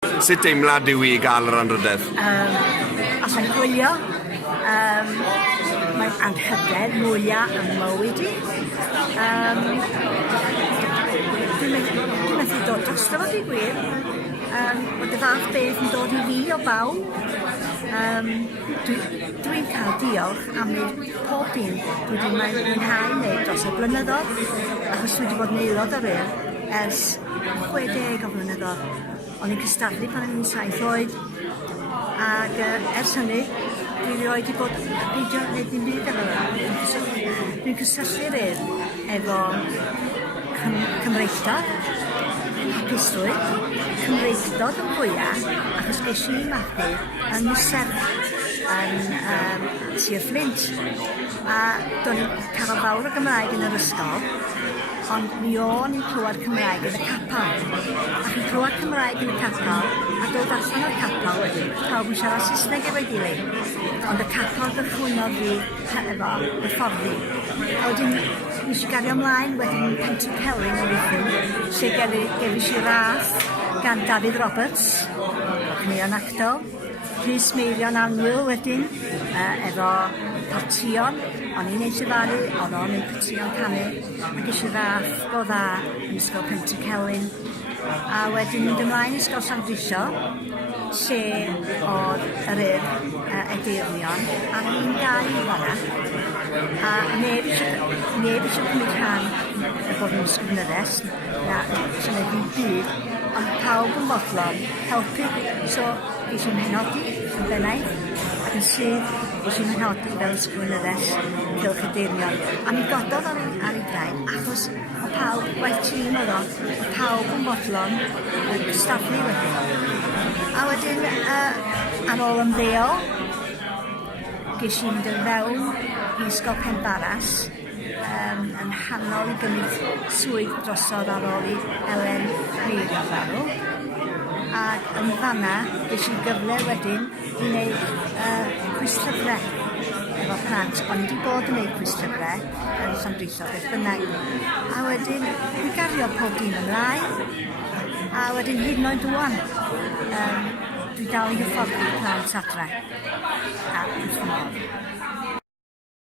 Sut deimlad yw i gael yr anrhydedd? Allan gwylio, mae'n anhygoel mwyaf yn mywyd i. Dwi'n methu dod drosto fod i gwir. Oedd y fath beth yn dod i fi o bawb. Dwi'n cael diolch am ei pob dim dwi wedi mwynhau wneud dros y blynyddoedd, achos dwi wedi bod yn aelod o'r ers 60 o flynyddoedd. O'n i'n cystadlu pan o'n i'n 7 oed, ac ers hynny, dwi erioed wedi bod beidio wneud dim byd efo fe. Dwi'n cysylltu'r efo Cymreictod, hapusrwydd, Cymreictod yn fwyaf, achos ges i magu yn Niserth yn Sir Fflint. A do'n i'n cael fawr o Gymraeg yn yr ysgol, ond mi o'n i'n clywed Cymraeg yn y capel. Ac yn clywed Cymraeg yn y capel, a dod allan o'r capel wedyn, pawb yn siarad Saesneg efo'i gilydd. Ond y capel gychwynodd fi efo hyfforddi. A wedyn, nes i gario ymlaen wedyn Pentre Celyn o Rhuthun, lle gefis i rath gan David Roberts, cneuon actor, Rhys Meirion Anwyl wedyn, efo partïon. O'n i'n neud llefaru, oedd o'n neud partïon canu, ac eisiau rath go dda yn ysgol Pentre Celyn. A wedyn mynd ymlaen i ysgol Llandrillo, lle oedd yr Edeirion, a ni'n gael i fanna. A neb eisiau cymryd rhan y bod yn ysgrifenyddes, na eisiau gwneud yn byd, ond pawb yn fodlon helpu. So, eisiau mhenodi yn bennaeth, ac yn sydd eisiau mhenodi fel ysgrifenyddes Cylch Edeirion. A mi gododd ar ei draed, achos o pawb, waith tîm oedd o, pawb yn fodlon yn cystadlu wedyn. A wedyn, ar ôl ymddeol, ges i'n mynd yn fewn i ysgol Penbaras, yn hanol i gymryd swydd drosodd ar ôl i Elen Meirion farw. Ac yn fanna, ges i gyfle wedyn i wneud cwis llyfrau efo plant. O'n i wedi bod yn gwneud cwis llyfrau yn Llandrillo, beth bynnag. A wedyn, mi gario pob dim ymlaen. A wedyn hyd yn oed dwan, dwi dal i hyfforddi plant adre. A wrth modd.